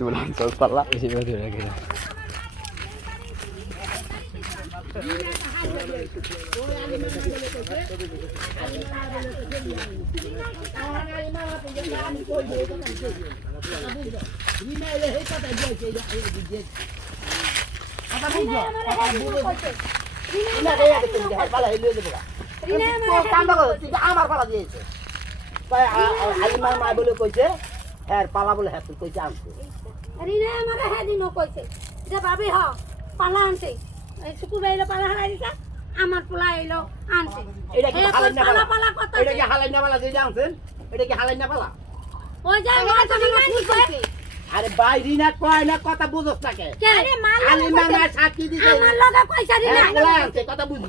Itu bilang sosok lah isi batu lagi. আমার পালা দিয়েছে আলিমার মা বলে কইছে হ্যাঁ পালা বলে হ্যাঁ তুই কইছে আনছে রিনা আমাকে হ্যাঁ দিন কইছে যে ভাবি হ পালা আনছে এই শুকুরবার এলো পালা হারাই দিছে আমার পোলা এলো আনছে এটা কি হালাই না পালা পালা কথা এটা কি হালাই না পালা যে আনছেন এটা কি হালাই না পালা ওই যে মাছ রিনা কি কইছে আরে ভাই রিনা কয় না কথা বুঝছ না কে আরে মাল আলিমার মা সাক্ষী দিছে আমার লগে কইছে রিনা পোলা আনছে কথা বুঝি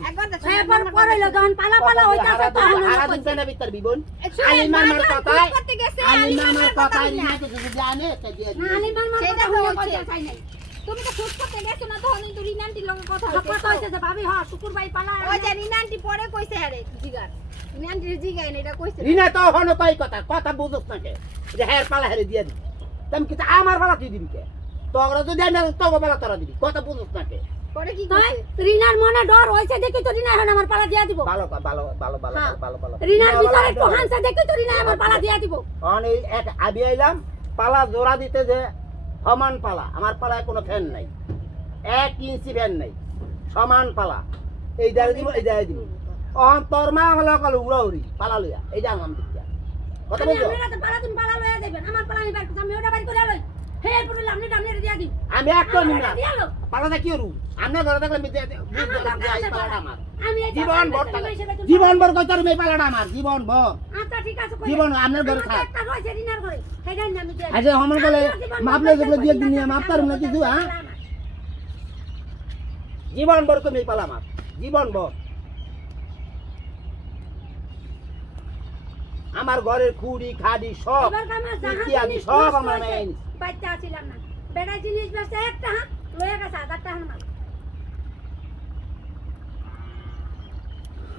এবার পরে যখন পালা পালা হইতাছে তখন হারা দিন না ভিতর বিবন আলিমার মার কথা আলিমার মার কথা রিনা তো যদি জানে তা দিয়ে না আলিমার মা কথা কইছে চাই নাই তুমি তো খোঁজ করতে গেছো না তখন তো রিনান্টির লগে কথা কথা হইছে যে ভাবি হ শুকুরবার পালা ওই যে রিনান্টি পরে কইছে আরে জিগার রিনান্টির জিগাই না এটা কইছে রিনা তো হনো কই কথা কথা বুঝছ না কে যে হ্যাঁ পালা হেরে দিয়ে দি তুমি কি আমার পালা তুই দিবি কে তোরা তো দেন না তো পালা তোরা দিবি কথা বুঝছ না কে পরে কি তাই কইছে রিনার মনে ডর হইছে দেখি তো রিনা এখন আমার পালা দিয়া দিব ভালো ভালো ভালো ভালো হ্যাঁ। ভালো ভালো রিনার ভিতরে একটু হানসা দেখি তো রিনা আমার পালা দিয়া দিব অনেক এক আবি আইলাম পালা জোড়া দিতে যে সমান পালা আমার পালায় কোনো ফ্যান নাই 1 ইঞ্চি ফ্যান নাই সমান পালা এই দাঁড়ে দিব এই দাঁড়ে দিব তোর মা হলো কাল উড়াউড়ি পালা লইয়া এই যা নাম দিচ্ছা কথা আমি বলছো আপনারা তো পালা তুমি পালা লইয়া যাবেন আমার পালা আমি বাইর করছি আমি ওটা বাইর করে লই হে এরপর আপনি টামনে দিয়া দিন আমি একটা নিম না দিয়া লো পালাটা কি করু আমরা ঘরে থাকলে পালাটা আমার আমি জীবন ভর জীবন ভর কই তোর মেয়ে পালাটা আমার জীবন ভর আচ্ছা ঠিক আছে জীবন আপনার ঘরে থাক একটা রইছে রিনার ঘরে সেটা আমি দিয়া আচ্ছা আমার বলে মাপলে যেগুলো দিয়ে দিন মাপ তার না কিছু হ্যাঁ জীবন ভর কই মেয়ে পালা আমার জীবন ভর আমার ঘরের খুঁড়ি খাড়ি সব এবার কামা ইত্যাদি সব আমার মেয়ে বাচ্চা ছিলাম না বেড়া জিনিস বেচতে একটা হ্যাঁ লয়ে গেছে আধারটা হান মাল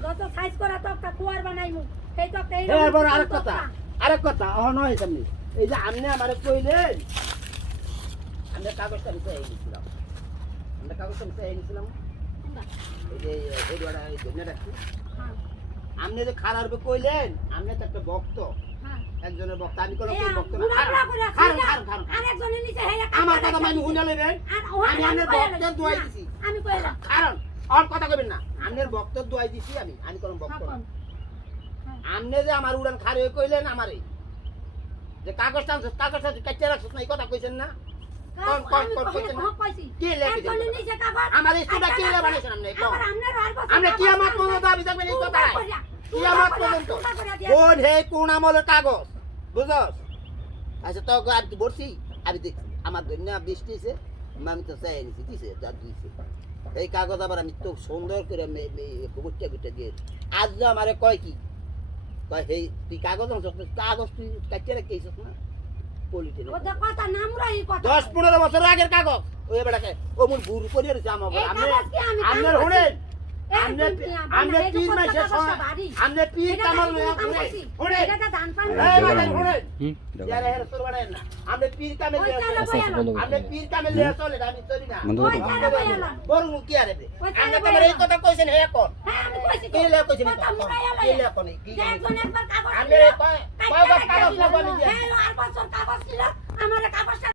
যত সাইজ করা তো একটা কুয়ার বানাইমু সেই তো একটা এরপর আরেক কথা অহন হয় সামনে এই যে আপনি আমারে কইলেন আমরা কাগজটা নিতে এনেছিলাম এই যে এই দোয়াটা এই জন্য রাখছি হ্যাঁ আপনি যে খারাপ কইলেন আপনি তো একটা ভক্ত হ্যাঁ একজনের ভক্ত আমি কোনো এই ভক্ত না বুড়া করে খারাপ আরেকজনের নিচে হেলা আমার কথা মানে শুনে নেবেন আমি আপনার ভক্তের দোয়াই দিছি আমি কইলাম কারণ আর কথা কইবেন না আপনার ভক্তের দোয়াই দিছি আমি কোনো ভক্ত না আপনি যে আমার উড়ান খারে কইলেন আমারে যে কাগজটা কাটতে রাখছ না এই কথা কইছেন না কোন কইছেন না কি লেখেছেন আমার স্টুডা কি লে বানাইছেন আপনি কোন আপনি কিয়ামত পর্যন্ত দাবি থাকবেন এই কথা কিয়ামত পর্যন্ত কোন হে কোন আমলের কাগজ বুঝছস আচ্ছা তো আমি বলছি আমি দেখছি আমার দুনিয়া বৃষ্টি হইছে আমি তো চাই নিছি দিছে যা দিছে এই কাগজ আবার আমি তো সুন্দর করে গুটটা গুটটা দিয়ে আজ যে আমারে কয় কি কয় হে তুই কাগজ আনছস কাগজ তুই কাটতে রাখিস না পলিটিক্যাল ওটা কথা নামরাই কথা 10-15 বছর আগের কাগজ ওই বেটাকে ও মোর বুড়ো করিয়ে দিছে আমার আমনে শুনেন আমনে পীর মাসে আমনে পীর কামাল লয়া শুনে এটা ধান পান এই বাবা শুনে যারা হের তোর বাড়ায় না আমনে পীর কামে লয়া আমনে পীর কামে লয়া চলে আমি চলি না বড় মুখ কি আরে আমনে তোমার এই কথা কইছেন হে কোন হ্যাঁ আমি কইছি কি লয়া কইছেন কি লয়া কোন কি একজন একবার কাগজ আমনে কয় কাগজ লাগানি দিয়া হ্যাঁ আর বছর কাগজ ছিল আমারে কাগজ